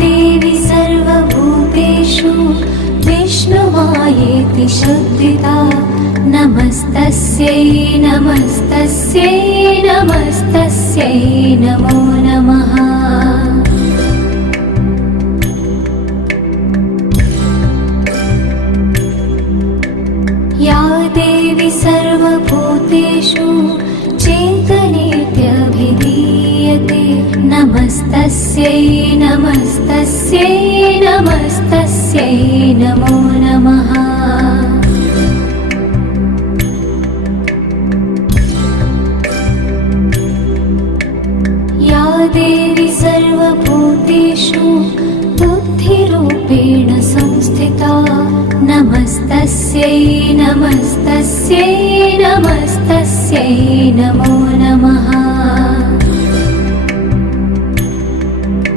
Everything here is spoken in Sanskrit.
देवी सर्वभूतेषु विष्णुमायेति शुद्धिता नमस्तस्यै नमस्तस्यै नमस्तस्यै नमो नमः। या देवी सर्वभूतेषु चेतनेत्यभिधीयते नमस्तस्यै नमस्तस्यै नमस्तस्यै नमो नमः। या देवी सर्वभूतेषु बुद्धिरूपेण संस्थिता नमस्तस्यै नमस्तस्यै नमस्तस्यै नमो नमः।